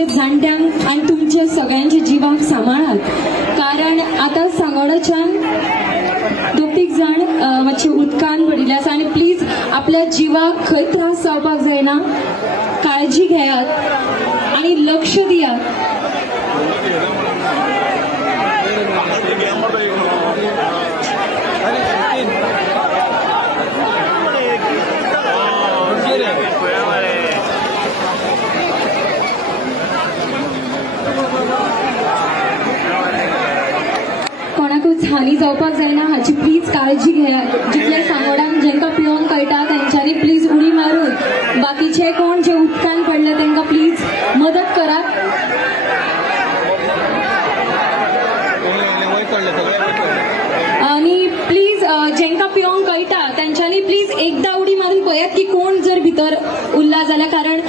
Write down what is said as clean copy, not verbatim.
तुमचे जाणट्यांक आणि तुमचे सगळ्यांचे जिवाक सांबाळात, कारण आता सांगोडाच्यान दोग जाण मातशे उदकान पडिल्ले आसा आनी प्लीज आपल्या जिवाक खंय त्रास जावपाक जायना, काळजी घेयात आणि लक्ष दियात. कोणाकूच हानी जावपाक जायना हाची प्लीज काळजी घेयात. जितले सांगोडान जेंकां पिवंक कळटा तेंच्यांनी प्लीज उडी मारून बाकीचे कोण जे उदकान पडले तेंकां प्लीज मदत करात. आणि प्लीज जेंकां पिवंक कळटा तेंच्यांनी प्लीज एकदा उडी मारून पळयात की कोण जर भितर उरला जाल्यार, कारण